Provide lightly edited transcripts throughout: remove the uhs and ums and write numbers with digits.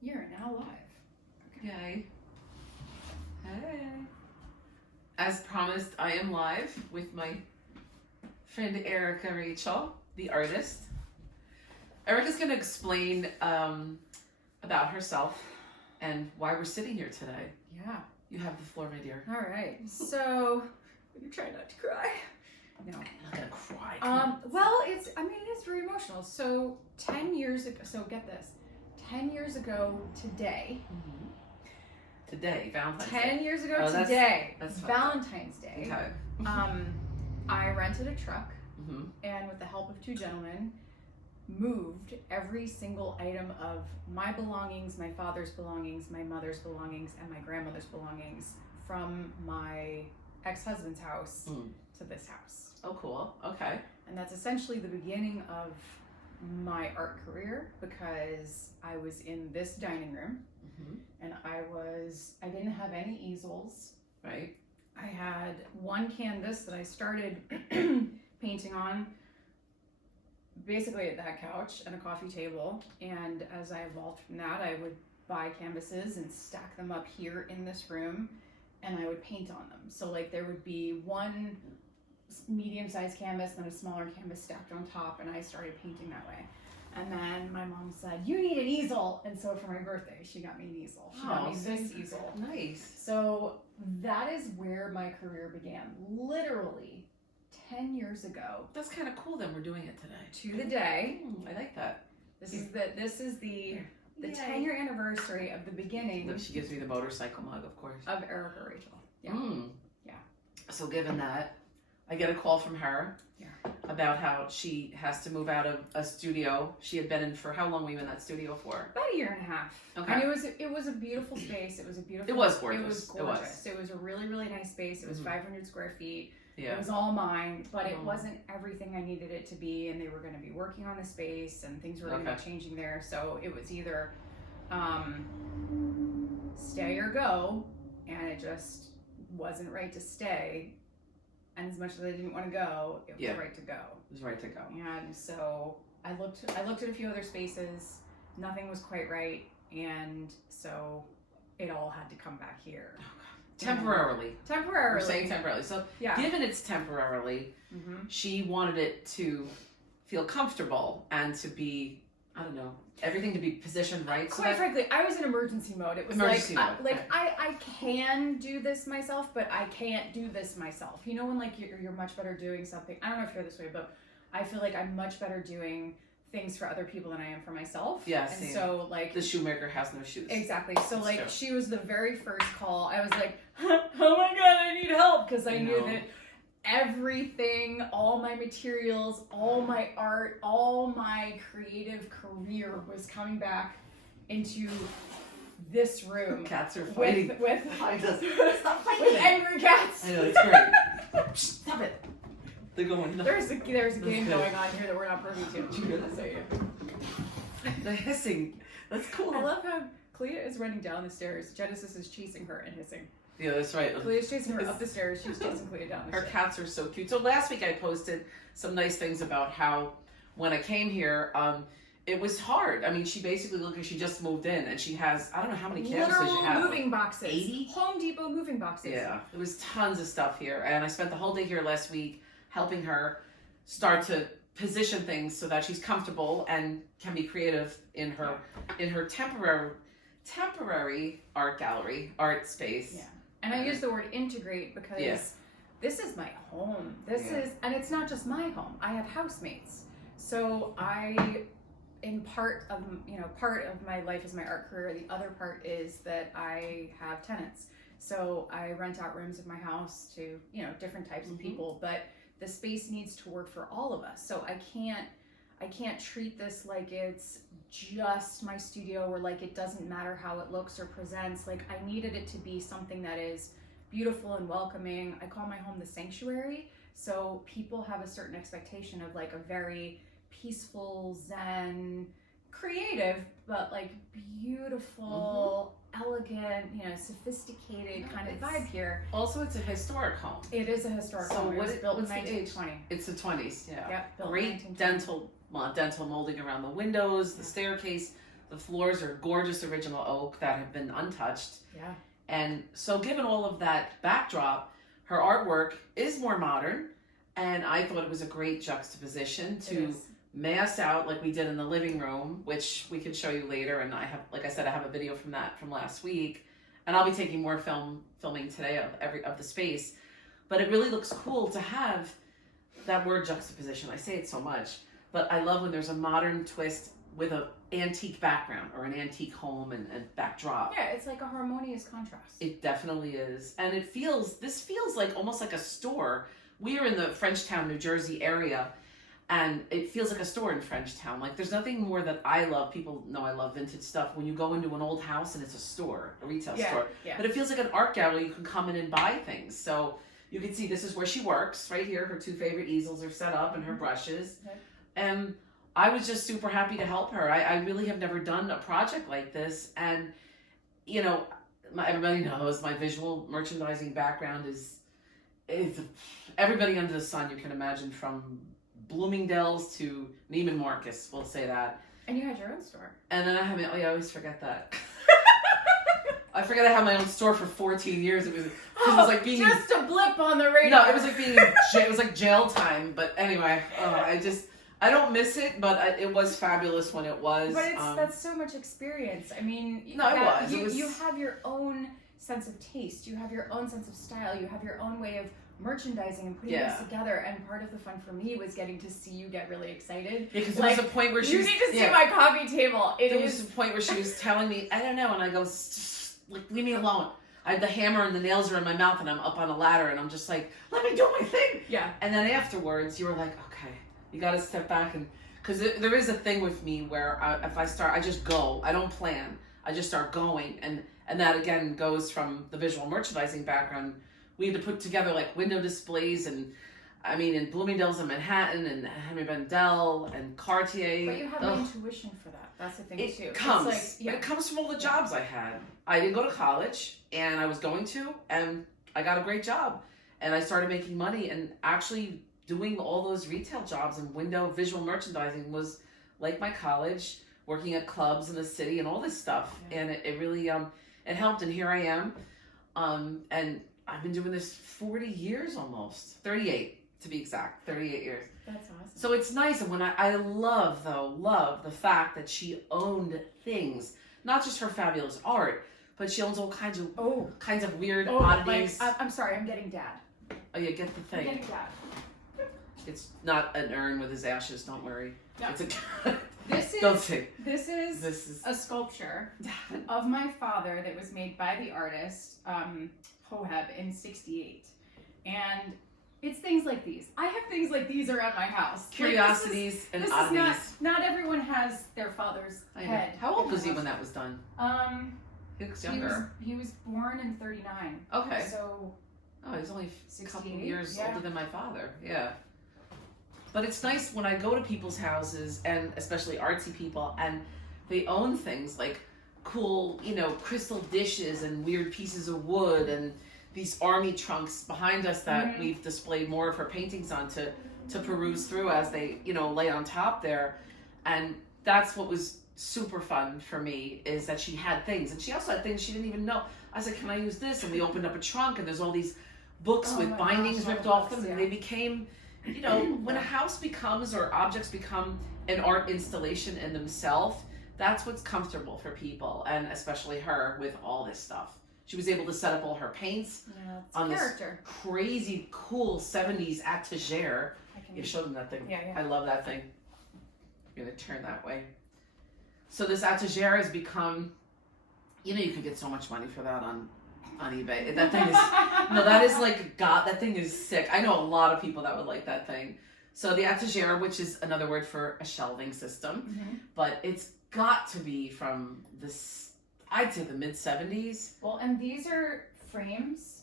You're now live. Okay. Hey. As promised, I am live with my friend Erica Rachel, the artist. Erica's going to explain about herself and why we're sitting here today. Yeah. You have the floor, my dear. All right. So, you try not to cry. No. I'm not going to cry. Well, it is very emotional. So, 10 years ago, so get this. 10 years ago today. Mm-hmm. Today, Valentine's 10 Day. years ago today. That's Valentine's Day. Okay. I rented a truck Mm-hmm. and with the help of two gentlemen, moved every single item of my belongings, my father's belongings, my mother's belongings, and my grandmother's belongings from my ex-husband's house to this house. Oh, cool. Okay. And that's essentially the beginning of my art career because I was in this dining room and I didn't have any easels. Right. I had one canvas that I started painting on basically at that couch and a coffee table, and as I evolved from that I would buy canvases and stack them up here in this room and I would paint on them. So like there would be one medium-sized canvas and then a smaller canvas stacked on top, and I started painting that way. And then my mom said, you need an easel, and so for my birthday she got me an easel. She got me this easel. Nice. So that is where my career began, literally 10 years ago. That's kind of cool that we're doing it today. To the day. I like that. This is the 10-year anniversary of the beginning. Look, she gives me the motorcycle mug, of course. Of Erica Rachel. Yeah. Yeah. So given that, I get a call from her about how she has to move out of a studio. She had been in for how long were you in that studio for? About a year and a half. Okay. And it was a beautiful space. It was gorgeous. It was gorgeous. It was gorgeous. It was a really, really nice space. It was 500 square feet. Yeah. It was all mine, but it wasn't everything I needed it to be, and they were going to be working on the space and things were going to be changing there. So it was either stay or go, and it just wasn't right to stay. And as much as I didn't want to go, it was right to go. It was right to go. And so I looked at a few other spaces. Nothing was quite right, and so it all had to come back here. Temporarily. Temporarily. We're saying temporarily. So given it's temporarily, she wanted it to feel comfortable and to be, I don't know, everything to be positioned right. Quite frankly, I was in emergency mode. It was I can do this myself, but I can't do this myself. You know when like you're much better doing something. I don't know if you're this way, but I feel like I'm much better doing things for other people than I am for myself. Yeah, and so like the shoemaker has no shoes. Exactly. So that's like true. She was the very first call. I was like, oh my god, I need help, because I knew that everything, all my materials, all my art, all my creative career was coming back into this room. Cats are fighting. With stop fighting. With angry cats. I know, it's great. Stop it. They're going nuts. There's a game going on here that we're not privy to. Did you hear that? They're hissing. That's cool. I love how Clea is running down the stairs. Genesis is chasing her and hissing. Yeah, that's right. Clea's chasing her up the stairs. She's chasing Clea down the stairs. Her cats are so cute. So last week I posted some nice things about how when I came here, it was hard. I mean, she basically looked like she just moved in, and she has, I don't know how many canvases you have. Moving boxes. 80? Home Depot moving boxes. Yeah, there was tons of stuff here, and I spent the whole day here last week helping her start to position things so that she's comfortable and can be creative in her temporary art space. Yeah. And I use the word integrate because this is my home. This is, and it's not just my home. I have housemates. So part of my life is my art career. The other part is that I have tenants. So I rent out rooms of my house to, different types of people, but the space needs to work for all of us. So I can't treat this like it's just my studio, or like it doesn't matter how it looks or presents. Like I needed it to be something that is beautiful and welcoming. I call my home the sanctuary. So people have a certain expectation of like a very peaceful, zen, creative, but like beautiful, elegant, sophisticated kind of vibe here. Also, it's a historic home. It is a historic home. It was built in 1920. It's the 20s, yeah. Yep, built Great dental molding around the windows, the staircase, The floors are gorgeous original oak that have been untouched. Yeah. And so given all of that backdrop, her artwork is more modern. And I thought it was a great juxtaposition to mass out like we did in the living room, which we can show you later. And I have, like I said, I have a video from that from last week. And I'll be taking more filming today of the space. But it really looks cool to have that word juxtaposition. I say it so much. But I love when there's a modern twist with an antique background or an antique home and backdrop. Yeah, it's like a harmonious contrast. It definitely is. And this feels like almost like a store. We are in the Frenchtown, New Jersey area, and it feels like a store in Frenchtown. Like there's nothing more that I love. People know I love vintage stuff. When you go into an old house and it's a store, a retail store. Yeah. But it feels like an art gallery. You can come in and buy things. So you can see this is where she works. Right here, her 2 favorite easels are set up and her brushes. Okay. And I was just super happy to help her. I really have never done a project like this. And, you know, everybody knows my visual merchandising background is everybody under the sun you can imagine, from Bloomingdale's to Neiman Marcus, we'll say that. And you had your own store. And then I always forget that. I forget I had my own store for 14 years. It was like being just a blip on the radar. No, it was like being it was like jail time. But anyway, I don't miss it, but it was fabulous when it was. But that's so much experience. I mean, it was. You have your own sense of taste. You have your own sense of style. You have your own way of merchandising and putting this together. And part of the fun for me was getting to see you get really excited. Because there was a point where you need to see my coffee table. There was a point where she was telling me, I don't know, and I go, like, leave me alone. I have the hammer and the nails are in my mouth, and I'm up on a ladder, and I'm just like, let me do my thing. Yeah. And then afterwards, you were like, okay, you got to step back, and because there is a thing with me where if I start, I just go. I don't plan. I just start going, and that again goes from the visual merchandising background. We had to put together like window displays, and I mean, in Bloomingdale's and Manhattan, and Henry Bendel and Cartier. But you have an intuition for that. That's the thing too. It comes from all the jobs I had. I didn't go to college, and I was going to, and I got a great job, and I started making money, and actually doing all those retail jobs and window visual merchandising was like my college, working at clubs in the city and all this stuff. Yeah. And it really it helped, and here I am, and I've been doing this 40 years almost, 38 to be exact, 38 years. That's awesome. So it's nice, and when I love the fact that she owned things, not just her fabulous art, but she owns all kinds of weird oddities. Like, I'm sorry, I'm getting dad. Oh yeah, get the thing. I'm getting dad. It's not an urn with his ashes. Don't worry. No. It's This is a sculpture of my father that was made by the artist Hoheb in '68, and it's things like these. I have things like these around my house. Curiosities and oddities. Not everyone has their father's head. How old was he when that was done? He looks younger. He was born in '39. Okay. So. Oh, he's only a couple years older than my father. Yeah. But it's nice when I go to people's houses, and especially artsy people, and they own things like cool, crystal dishes and weird pieces of wood and these army trunks behind us that we've displayed more of her paintings on to peruse through as they, lay on top there. And that's what was super fun for me, is that she had things. And she also had things she didn't even know. I said, can I use this? And we opened up a trunk, and there's all these books with bindings ripped off them, and they became, when a house becomes, or objects become an art installation in themselves, that's what's comfortable for people, and especially her with all this stuff. She was able to set up all her paints on this crazy cool 70s atelier. You showed them that thing. Yeah. I love that thing. I'm gonna turn that way. So this atelier has become, you could get so much money for that on eBay. That thing is, that is like, God, that thing is sick. I know a lot of people that would like that thing. So the atelier, which is another word for a shelving system, but it's got to be from this, I'd say the mid 70s. Well, and these are frames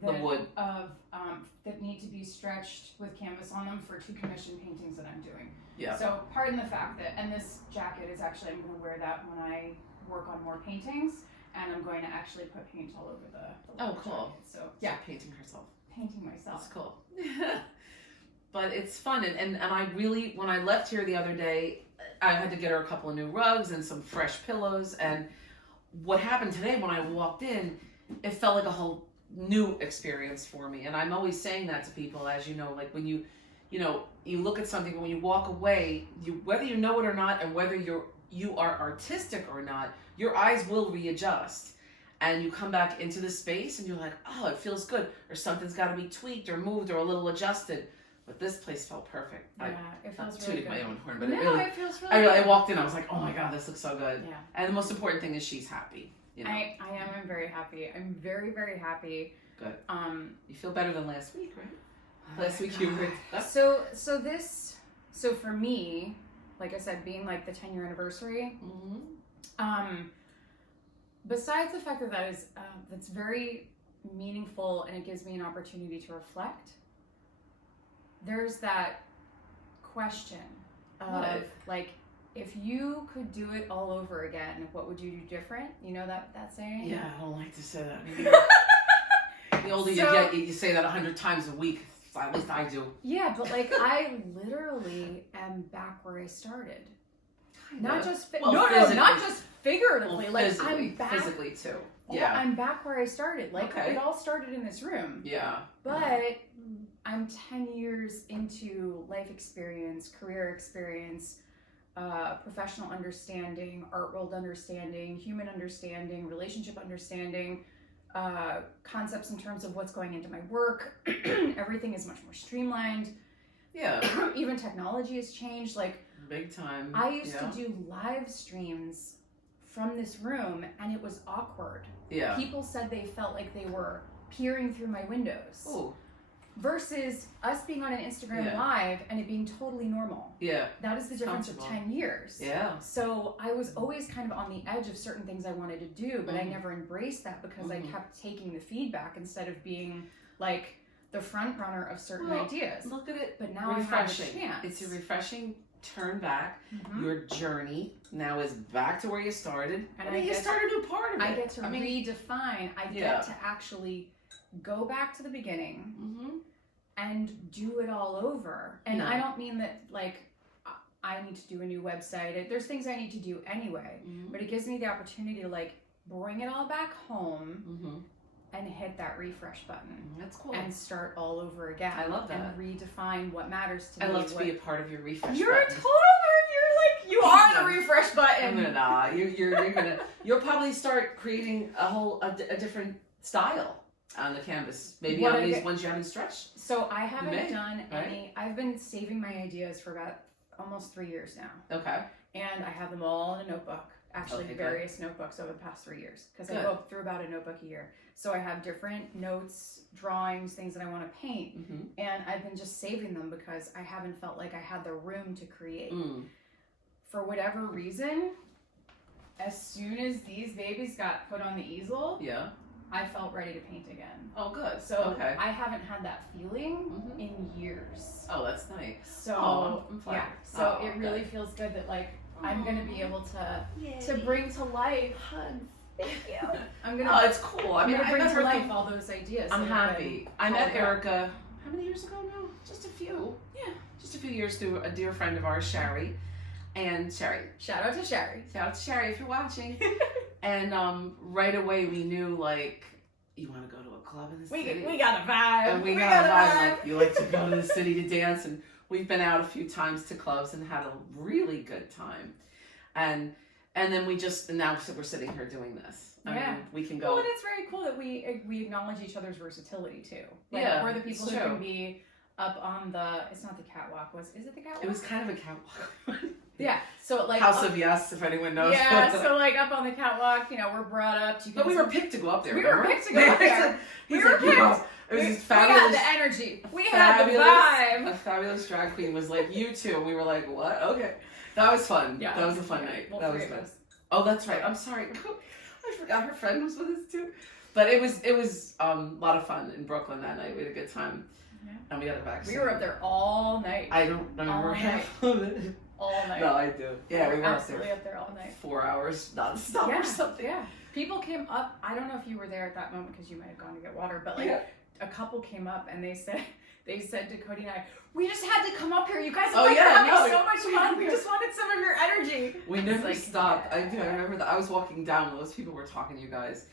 the wood that need to be stretched with canvas on them for 2 commissioned paintings that I'm doing. Yeah. So pardon the fact that, and this jacket is actually, I'm going to wear that when I work on more paintings. And I'm going to actually put paint all over the oh, cool. Jacket. So yeah, painting herself. Painting myself. That's cool. But it's fun, and I really, when I left here the other day, I had to get her a couple of new rugs and some fresh pillows. And what happened today when I walked in, it felt like a whole new experience for me. And I'm always saying that to people, as you know, like when you look at something, when you walk away, whether you know it or not, and whether you are artistic or not, your eyes will readjust. And you come back into the space and you're like, oh, it feels good. Or something's got to be tweaked or moved or a little adjusted. But this place felt perfect. Yeah, it feels not really tooting good. my own horn, but it feels really good. I walked in, I was like, oh my God, this looks so good. Yeah. And the most important thing is she's happy. You know? I am. I'm very happy. I'm very, very happy. Good. You feel better than last week, right? Oh Last week you were. So for me, like I said, being like the 10-year anniversary, besides the fact that that's very meaningful and it gives me an opportunity to reflect, there's that question of like, if you could do it all over again, what would you do different? You know that saying? Yeah, I don't like to say that. The older you get, you say that 100 times a week. At least I do. Yeah, but like I literally am back where I started. Not just not just figuratively. Well, like I'm back physically too. Yeah, I'm back where I started. Like it all started in this room. Yeah. But I'm 10 years into life experience, career experience, professional understanding, art world understanding, human understanding, relationship understanding, concepts in terms of what's going into my work. Everything is much more streamlined. Yeah. Even technology has changed. Like big time. I used to do live streams from this room and it was awkward. Yeah. People said they felt like they were peering through my windows. Ooh. Versus us being on an Instagram live and it being totally normal. Yeah. That is the difference of 10 years. Yeah. So I was always kind of on the edge of certain things I wanted to do, but I never embraced that because I kept taking the feedback instead of being like the front runner of certain ideas. Look at it. But now refreshing. I have a chance. It's a refreshing turn back. Your journey now is back to where you started. And you start a new part of it. I get to redefine. I get to actually go back to the beginning and do it all over. And I don't mean that like I need to do a new website. There's things I need to do anyway, but it gives me the opportunity to like bring it all back home and hit that refresh button. That's cool. And start all over again. I love that. And redefine what matters to me. I love to be a part of your refresh You're button. a total nerd. You are the refresh button. Nah, you're gonna. You'll probably start creating a different style on the canvas. Maybe on these ones you haven't stretched. So I haven't done any. I've been saving my ideas for about almost 3 years now. Okay. And I have them all in a notebook. Actually, various notebooks over the past 3 years because I go through about a notebook a year. So I have different notes, drawings, things that I want to paint, and I've been just saving them because I haven't felt like I had the room to create. For whatever reason, as soon as these babies got put on the easel, I felt ready to paint again. Oh, good. So I haven't had that feeling in years. Oh, that's nice. So so it really feels good that like I'm gonna be able to bring to life. Thank you. I'm gonna. Oh, it's cool. I mean, I'm gonna bring to life all those ideas. I'm happy. I met Erica. How many years ago now? Just a few. Yeah, just a few years through a dear friend of ours, Sherry. And Sherry. Shout out to Sherry. Shout out to Sherry if you're watching. And right away we knew like you want to go to a club in the city. We got a vibe. And we got a vibe. Like you like to go to the city to dance, and we've been out a few times to clubs and had a really good time. And then now we're sitting here doing this. I mean, we can go. Well, and it's very cool that we acknowledge each other's versatility too. Like, we're the people who can be up on the. It's not the catwalk. Is it the catwalk? It was kind of a catwalk. Yeah. So like House of Yes, if anyone knows. Yeah. So like up on the catwalk, we're brought up. But we were picked to go up there. We were picked to go up there. We were picked. It was fabulous. We had the energy. We had the vibe. A fabulous drag queen was like, you too. And we were like, what? Okay. That was fun. Yeah. That was a fun night. That was fun. Oh, that's right. I'm sorry. I forgot her friend was with us too. But it was a lot of fun in Brooklyn that night. We had a good time. Yeah. And we got it back. We were up there all night. I don't remember half of it. All night. No, I do. Yeah, we were absolutely up there all night. 4 hours nonstop or something. Yeah. People came up. I don't know if you were there at that moment because you might have gone to get water, but like a couple came up and they said to Cody and I, we just had to come up here. You guys Oh, are yeah, having no, so much fun. We just wanted some of your energy. We never like, stopped. yeah. I remember that I was walking down when those people were talking to you guys.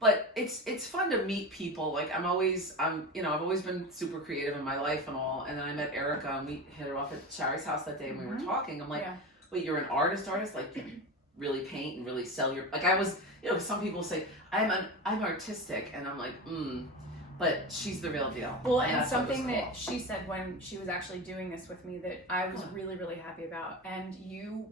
But it's fun to meet people. Like I've always been super creative in my life and all. And then I met Erica and we hit her off at Sherry's house that day and we were talking. I'm like, wait, you're an artist? Like you really paint and really sell your, like I was, some people say I'm artistic and I'm like, but she's the real deal. Well, and something that she said when she was actually doing this with me that I was really, really happy about. And you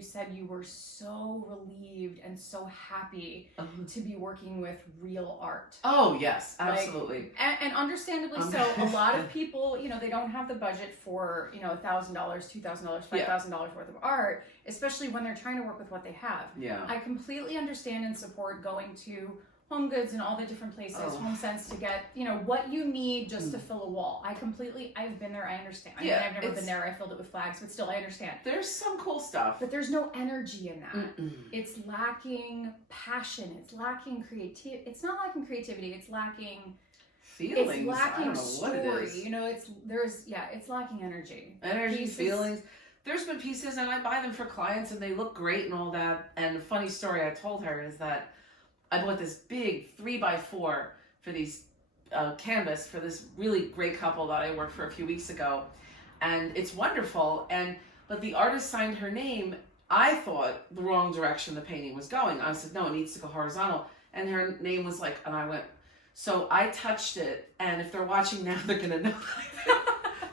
said you were so relieved and so happy to be working with real art. Oh, yes, absolutely. Like, and understandably so. A lot of people, they don't have the budget for, $1,000, $2,000, $5,000 worth of art, especially when they're trying to work with what they have. Yeah. I completely understand and support going to Home Goods and all the different places, Home Sense, to get, what you need just to fill a wall. I've been there, I understand. I mean, I've never been there, I filled it with flags, but still, I understand. There's some cool stuff. But there's no energy in that. It's lacking passion, it's lacking creativity. It's not lacking creativity, it's lacking feelings. It's lacking I don't know story. What it is. It's lacking energy. Pieces. Feelings. There's been pieces and I buy them for clients and they look great and all that. And the funny story I told her is that I bought this big 3x4 for these canvas for this really great couple that I worked for a few weeks ago, and it's wonderful. But the artist signed her name. I thought the wrong direction the painting was going. I said, no, it needs to go horizontal, and her name was like, and I went. So I touched it, and if they're watching now, they're gonna know.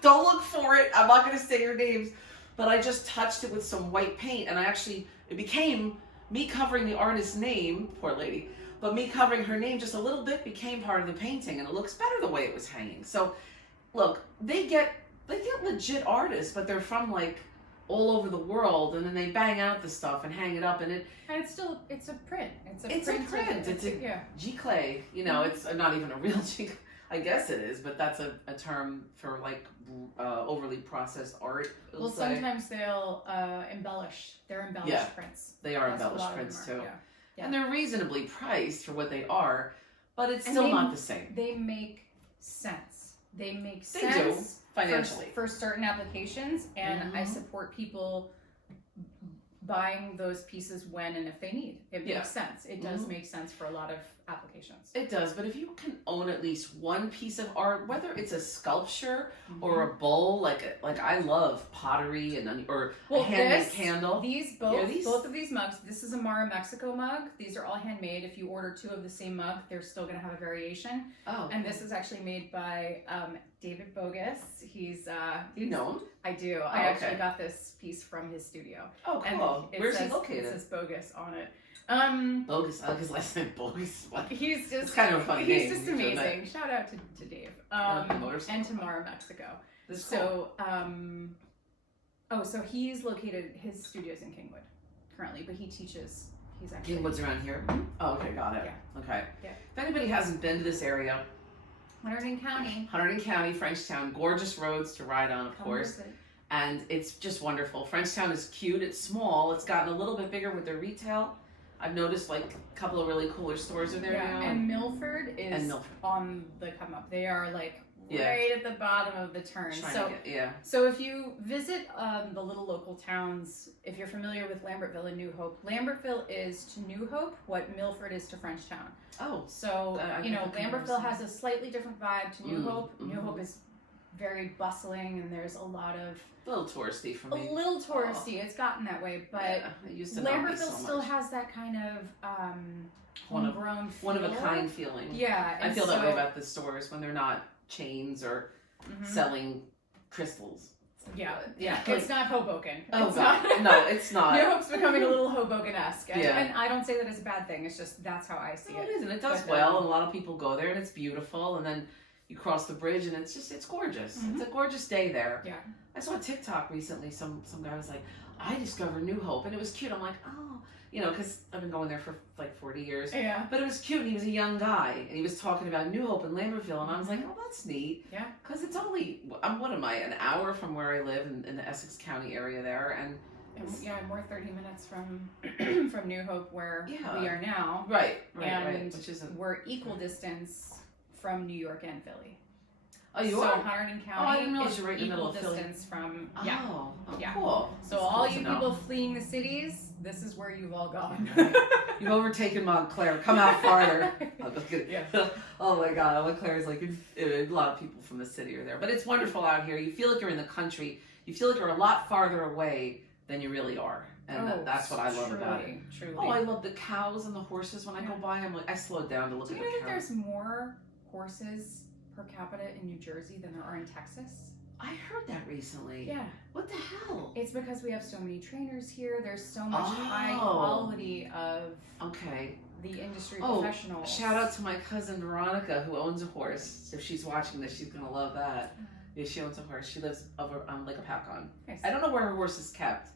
Don't look for it. I'm not gonna say your names, but I just touched it with some white paint, and it became. Me covering the artist's name, poor lady, but me covering her name just a little bit became part of the painting, and it looks better the way it was hanging. So, look, they get legit artists, but they're from like all over the world, and then they bang out the stuff and hang it up, and it's a print. It's a print. It's a G-clay. It's not even a real G. I guess it is, but that's a term for like overly processed art. Well, sometimes they'll embellish. They're embellished prints. They are embellished prints too. Yeah. And they're reasonably priced for what they are, but it's still not the same. They make sense. They do, financially. For certain applications, and I support people buying those pieces when and if they need. It makes sense. It does make sense for a lot of applications. It does, but if you can own at least one piece of art, whether it's a sculpture or a bowl, like I love pottery or a handmade candle. Both of these mugs. This is a Mara Mexico mug. These are all handmade. If you order two of the same mug, they're still going to have a variation. Oh, and this is actually made by David Bogus. You know him? I do. I actually got this piece from his studio. Oh, cool. Where's he located? It says Bogus on it. Bogus. I like his last name, Bogus. He's just kind of a funny name. He's just amazing. Shout out to Dave. And to Mara Mexico. So, so he's located. His studio's in Kingwood currently, but he teaches. He's actually Kingwood's around here. Oh, okay, got it. Yeah. Okay. Yeah. If anybody hasn't been to this area, Hunterdon County, Frenchtown, gorgeous roads to ride on, of course. Visit. And it's just wonderful. Frenchtown is cute. It's small. It's gotten a little bit bigger with their retail. I've noticed like a couple of really cooler stores are there now. And Milford is on the come up. They are like right at the bottom of the turn. So if you visit the little local towns, if you're familiar with Lambertville and New Hope, Lambertville is to New Hope what Milford is to Frenchtown. Oh. So, Lambertville has a slightly different vibe to New Hope. New Hope is very bustling and there's a lot of... A little touristy for me. A little touristy. It's gotten that way, but Lambertville still has that kind of homegrown feel. One of a kind feeling. Yeah. I feel that way about the stores when they're not chains or selling crystals. Yeah. It's not Hoboken. Oh, God. No, it's not. New Hope's becoming a little Hoboken-esque. And I don't say that as a bad thing. It's just that's how I see it. It is, and it does well. And a lot of people go there, and it's beautiful. And then you cross the bridge, and it's gorgeous. It's a gorgeous day there. Yeah. I saw a TikTok recently. Some guy was like, I discovered New Hope, and it was cute. I'm like, oh, because I've been going there for like 40 years. Yeah. But it was cute, and he was a young guy, and he was talking about New Hope and Lambertville, and I was like, oh, that's neat. Yeah. Because it's only, what am I, an hour from where I live in the Essex County area there, and we're 30 minutes from New Hope where we are now. Right. And which is we're equal distance from New York and Philly. Oh, you so are? Hunterdon Oh, I County didn't realize is you were right in the middle equal of Philly. distance from, Oh, yeah. cool. So That's all cool you to know. people fleeing the cities, this is where you've all gone. You've overtaken Montclair. Come out farther. I'm just kidding. Yeah. Oh my God, Montclair is like a lot of people from the city are there, but it's wonderful out here. You feel like you're in the country. You feel like you're a lot farther away than you really are, and that's what I love about it. Truly. Oh, I love the cows and the horses. When I go by, I'm like, I slow down to look Do at you the know cows. that there's more horses per capita in New Jersey than there are in Texas? I heard that recently. Yeah. What the hell? It's because we have so many trainers here. There's so much high quality of the industry professionals. Shout out to my cousin Veronica, who owns a horse. If she's watching this, she's gonna love that. Yeah, she owns a horse. She lives over on Lake Apacon. Nice. I don't know where her horse is kept,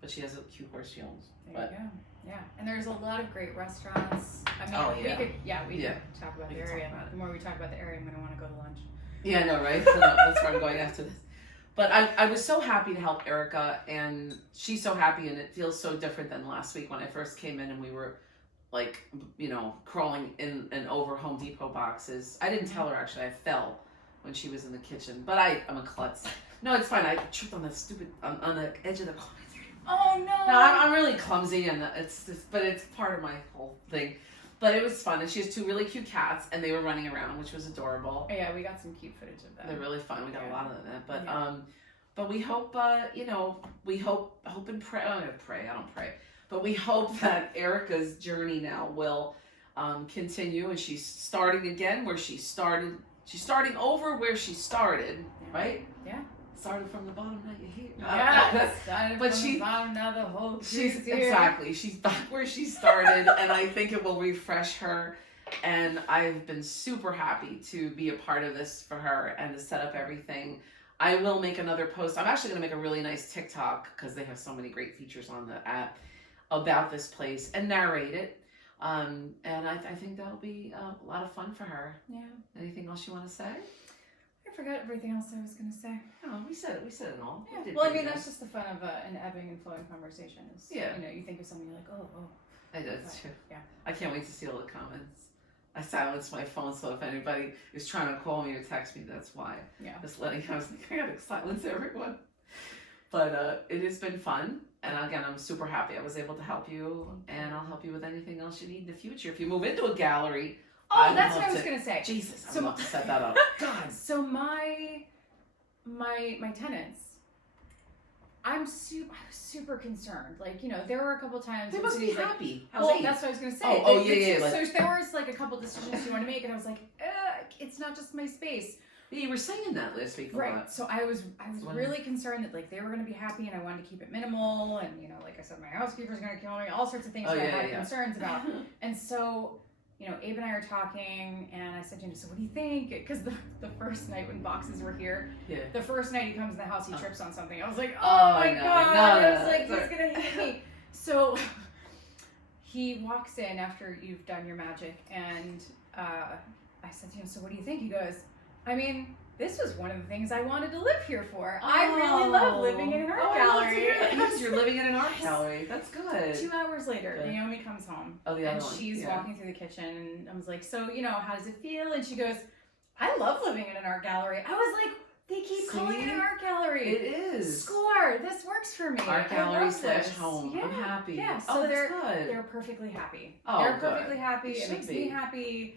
but she has a cute horse she owns. There you go. Yeah, and there's a lot of great restaurants. I mean, we could talk about the area. The more we talk about the area, I'm gonna want to go to lunch. Yeah, I know, right? So that's where I'm going after this. But I was so happy to help Erica, and she's so happy, and it feels so different than last week when I first came in and we were like, crawling in and over Home Depot boxes. I didn't tell her, actually. I fell when she was in the kitchen, but I'm a klutz. No, it's fine. I tripped on on the edge of the closet. Oh no! No, I'm really clumsy, and but it's part of my whole thing. But it was fun, and she has two really cute cats, and they were running around, which was adorable. Oh, yeah, we got some cute footage of that. They're really fun. We got a lot of them. But we hope, we hope and pray. I don't pray. I don't pray. But we hope that Erica's journey now will continue, and she's starting again where she started. She's starting over where she started, right? Yeah. Started from the bottom, now you're here. Yeah, started from the bottom, now the whole she's here. Exactly. She's back where she started, and I think it will refresh her. And I've been super happy to be a part of this for her and to set up everything. I will make another post. I'm actually going to make a really nice TikTok because they have so many great features on the app about this place and narrate it. And I think that'll be a lot of fun for her. Yeah. Anything else you want to say? I forgot everything else I was going to say. Oh, we said it all. Yeah. Well, I mean, that's just the fun of an ebbing and flowing conversation. Is, you think of something, you're like, oh. I did too. Yeah. I can't wait to see all the comments. I silenced my phone, so if anybody is trying to call me or text me, that's why. Yeah. Just letting I was like, I gotta silence everyone. But it has been fun, and again, I'm super happy I was able to help you, and I'll help you with anything else you need in the future. If you move into a gallery. Oh, that's what I was gonna say. Jesus, I'd love to set that up. God. So my tenants, I was super concerned. Like, there were a couple times. They must be happy. That's what I was gonna say. So there was like a couple decisions you want to make, and I was like, it's not just my space. Yeah, you were saying that last week. Right. So I was really concerned that like they were gonna be happy, and I wanted to keep it minimal, and like I said, my housekeeper's gonna kill me, all sorts of things that I had concerns about, and so. Abe and I are talking, and I said to him, so what do you think? Because the first night when boxes were here, the first night he comes in the house, he trips on something. I was like, oh my God. I was like, he's going to hit me. So he walks in after you've done your magic, and I said to him, so what do you think? He goes, I mean, this was one of the things I wanted to live here for. I really love living in an art gallery. Yes, you're living in an art gallery. That's good. 2 hours later, Naomi comes home. Oh, the other and one. She's walking through the kitchen, and I was like, so, how does it feel? And she goes, I love living in an art gallery. I was like, they keep calling it an art gallery. It is. Score. This works for me. Art gallery / home. Yeah. I'm happy. Yeah, so that's good. They're perfectly happy. Oh, they're perfectly happy. It makes me be. happy.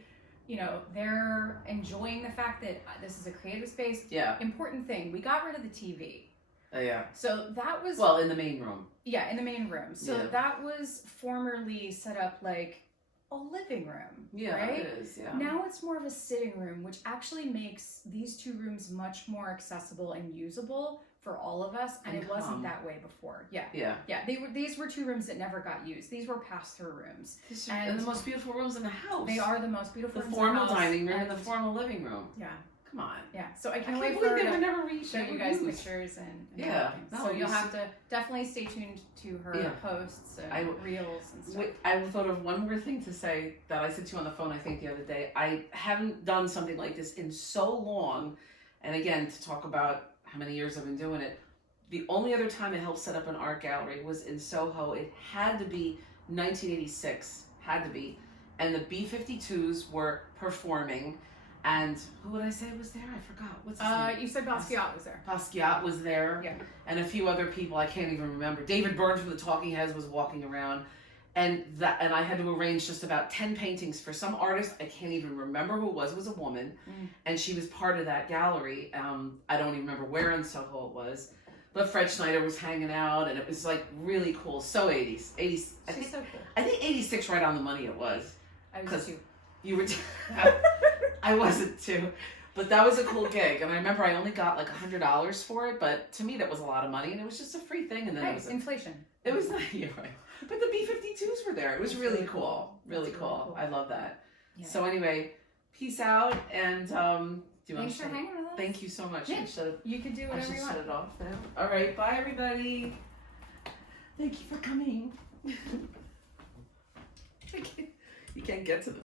They're enjoying the fact that this is a creative space. Yeah. Important thing, we got rid of the TV. Yeah. So that was... Well, in the main room. Yeah, in the main room. So that was formerly set up like a living room. Yeah, right? It is, yeah. Now it's more of a sitting room, which actually makes these two rooms much more accessible and usable for all of us, and it wasn't that way before. Yeah. These were two rooms that never got used. These were pass-through rooms. And the most beautiful rooms in the house. They are the most beautiful rooms in the house. The formal dining room and the formal living room. Yeah. Come on. Yeah. So I can't wait for her to show you guys pictures and no, so you'll have to definitely stay tuned to her posts and reels and stuff. I thought of one more thing to say that I said to you on the phone, I think the other day. I haven't done something like this in so long, and again, to talk about how many years I've been doing it. The only other time I helped set up an art gallery was in Soho. It had to be 1986, had to be. And the B-52s were performing. And who would I say was there? I forgot. What's his name? You said Basquiat was there. Basquiat was there. Yeah. And a few other people I can't even remember. David Byrne from the Talking Heads was walking around. And I had to arrange just about 10 paintings for some artist. I can't even remember who it was. It was a woman. And she was part of that gallery. I don't even remember where in Soho it was. But Fred Schneider was hanging out, and it was like really cool. So 80s. She's so cool. I think 86 right on the money it was. I was too. You were I wasn't too. But that was a cool gig. And I remember I only got like $100 for it, but to me that was a lot of money, and it was just a free thing. And then it was inflation. It was not, you're right. But the B-52s were there. It was really cool. Really cool. I love that. Yeah. So anyway, peace out, and do you want Thanks to for hanging with us. Thank you so much. Yeah. You can do whatever you want. Shut it off now. All right, bye everybody. Thank you for coming. You can't get to the